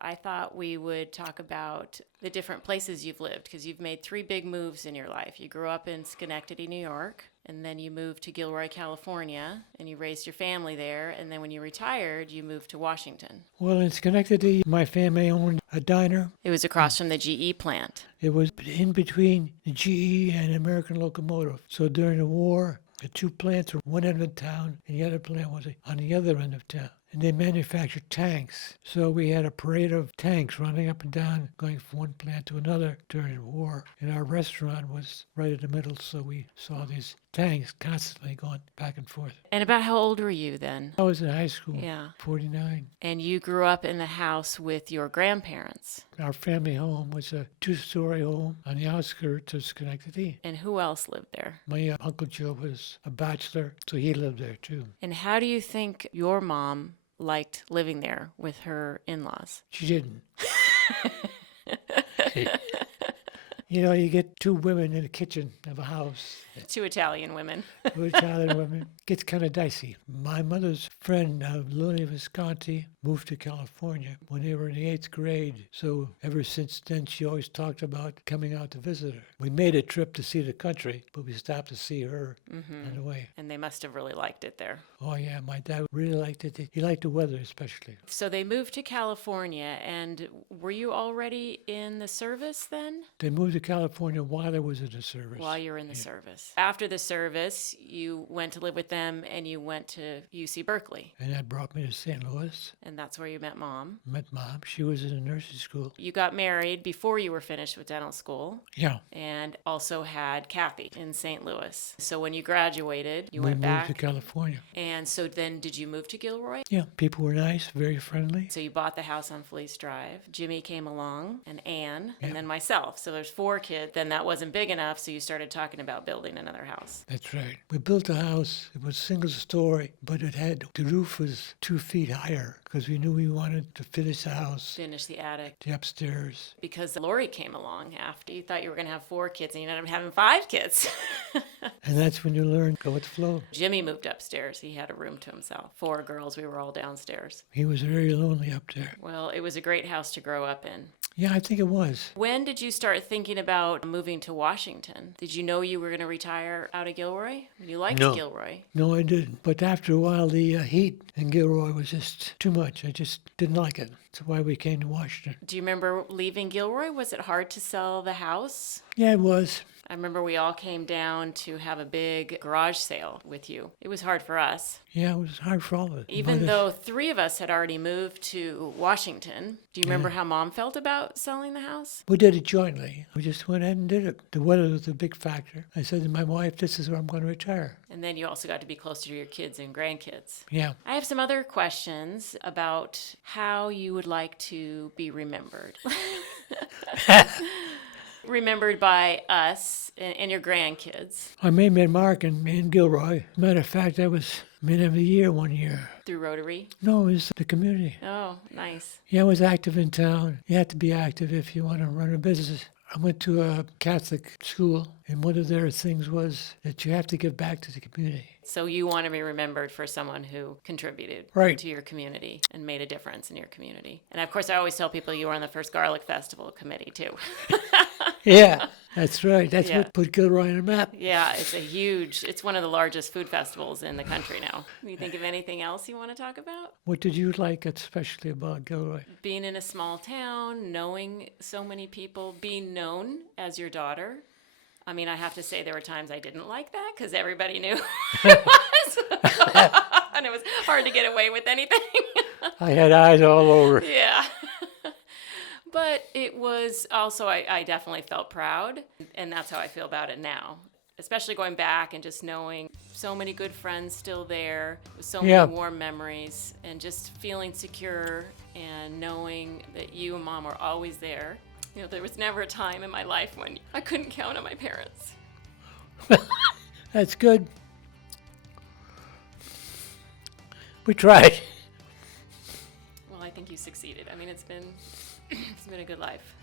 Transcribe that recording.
I thought we would talk about the different places you've lived, because you've made 3 big moves in your life. You grew up in Schenectady, New York, and then you moved to Gilroy, California, and you raised your family there. And then when you retired, you moved to Washington. Well, in Schenectady, my family owned a diner. It was across from the GE plant. It was in between the GE and American Locomotive. So during the war, the 2 plants were one end of town, and the other plant was on the other end of town. And they manufactured tanks. So we had a parade of tanks running up and down, going from one plant to another during the war. And our restaurant was right in the middle, so we saw these tanks constantly going back and forth. And about how old were you then? I was in high school, Yeah. 49. And you grew up in the house with your grandparents. Our family home was a 2-story home on the outskirts of Schenectady. And who else lived there? My Uncle Joe was a bachelor, so he lived there too. And how do you think your mom liked living there with her in-laws? She didn't. You know, you get 2 women in the kitchen of a house. 2 Italian women. 2 Italian women. Gets kind of dicey. My mother's friend, Lily Visconti, moved to California when they were in the 8th grade. So ever since then, she always talked about coming out to visit her. We made a trip to see the country, but we stopped to see her on the way. And they must have really liked it there. Oh, yeah, my dad really liked it. He liked the weather especially. So they moved to California, and were you already in the service then? They moved to California while I was in the service. While you were in the service. After the service, you went to live with them, and you went to UC Berkeley. And that brought me to St. Louis. And that's where you met Mom. Met Mom. She was in a nursing school. You got married before you were finished with dental school. Yeah. And also had Kathy in St. Louis. So when you graduated, you We went back. moved to California. And so then did you move to Gilroy? Yeah, people were nice, very friendly. So you bought the house on Felice Drive. Jimmy came along, and Ann, Yeah. and then myself. So there's 4 kids. Then that wasn't big enough, so you started talking about building another house. That's right. We built a house. It was single story, but the roof was 2 feet higher because we knew we wanted to finish the house, Finish the attic. the upstairs. Because Lori came along after. You thought you were going to have 4 kids, and you ended up having 5 kids. And that's when you learn go with the flow. Jimmy moved upstairs. He had a room to himself. 4 girls. We were all downstairs. He was very lonely up there. Well, it was a great house to grow up in. Yeah, I think it was. When did you start thinking about moving to Washington? Did you know you were going to retire out of Gilroy? You liked No. Gilroy. No, I didn't. But after a while, the heat in Gilroy was just too much. I just didn't like it. That's why we came to Washington. Do you remember leaving Gilroy? Was it hard to sell the house? Yeah, it was. I remember we all came down to have a big garage sale with you. It was hard for us. Yeah, it was hard for all of us. Even though 3 of us had already moved to Washington. Do you remember how Mom felt about selling the house? We did it jointly. We just went ahead and did it. The weather was a big factor. I said to my wife, this is where I'm going to retire. And then you also got to be closer to your kids and grandkids. Yeah. I have some other questions about how you would like to be remembered. Remembered by us and your grandkids. I made my mark in Gilroy. Matter of fact, I was Man of the Year one year. Through Rotary? No, it was the community. Oh, nice. Yeah, I was active in town. You have to be active if you want to run a business. I went to a Catholic school, and one of their things was that you have to give back to the community. So you want to be remembered for someone who contributed Right. to your community and made a difference in your community. And of course, I always tell people you were on the first Garlic Festival committee, too. Yeah, that's right. That's Yeah. what put Gilroy on the map. Yeah, it's one of the largest food festivals in the country now. You think of anything else you want to talk about? What did you like especially about Gilroy? Being in a small town, knowing so many people, being known as your daughter. I mean, I have to say there were times I didn't like that because everybody knew who I was. And it was hard to get away with anything. I had eyes all over. Yeah. But it was also, I definitely felt proud. And that's how I feel about it now. Especially going back and just knowing so many good friends still there, with so Yeah. many warm memories, and just feeling secure and knowing that you and Mom were always there. You know, there was never a time in my life when I couldn't count on my parents. That's good. We tried. Well, I think you succeeded. I mean, it's been a good life.